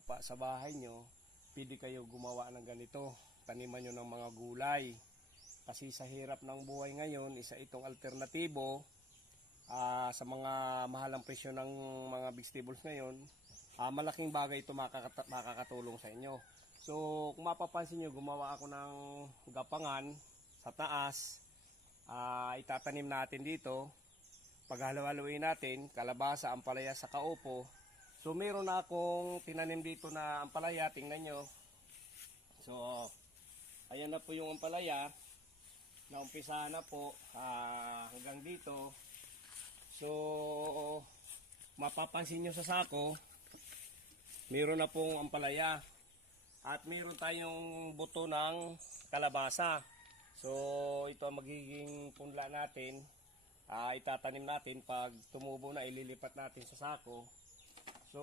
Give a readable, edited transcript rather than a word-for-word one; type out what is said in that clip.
lupa sa bahay nyo, pwede kayo gumawa ng ganito. Taniman nyo ng mga gulay. Kasi sa hirap ng buhay ngayon, isa itong alternatibo sa mga mahalang presyo ng mga vegetables ngayon. Malaking bagay ito makakatulong sa inyo. So kung mapapansin nyo, gumawa ako ng gapangan sa taas. Itatanim natin dito. Paghalo-haloin natin, kalabasa, ampalaya sa kaupo. So meron na akong tinanim dito na ampalaya, tingnan nyo. So ayan na po yung ampalaya. Naumpisahan na po hanggang dito. So mapapansin nyo sa sako, meron na pong ampalaya. At meron tayong buto ng kalabasa. So ito ang magiging punla natin. Itatanim natin. Pag tumubo na, ililipat natin sa sako. So